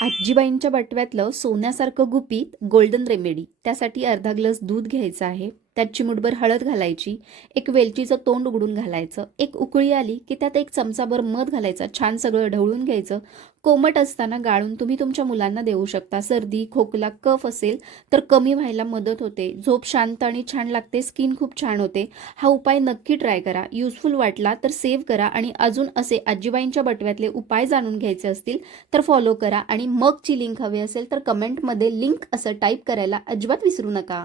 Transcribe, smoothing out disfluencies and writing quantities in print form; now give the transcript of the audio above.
आजीबाईंच्या बटव्यातलं सोन्यासारखं गुपित golden remedy. त्यासाठी अर्धा ग्लास दूध घ्यायचं आहे. त्यात चिमूटभर हळद घालायची. एक वेलचीचं तोंड उघडून घालायचं. एक उकळी आली की त्यात एक चमचाभर मध घालायचं. छान सगळं ढवळून घ्यायचं. कोमट असताना गाळून तुम्ही तुमच्या मुलांना देऊ शकता. सर्दी, खोकला, कफ असेल तर कमी व्हायला मदत होते. झोप शांत आणि छान लागते. स्किन खूप छान होते. हा उपाय नक्की ट्राय करा. युजफुल वाटला तर सेव्ह करा आणि अजून असे आजीबाईंच्या बटव्यातले उपाय जाणून घ्यायचे असतील तर फॉलो करा आणि मगची लिंक हवी असेल तर कमेंटमध्ये लिंक असं टाईप करायला अजिबात विसरू नका.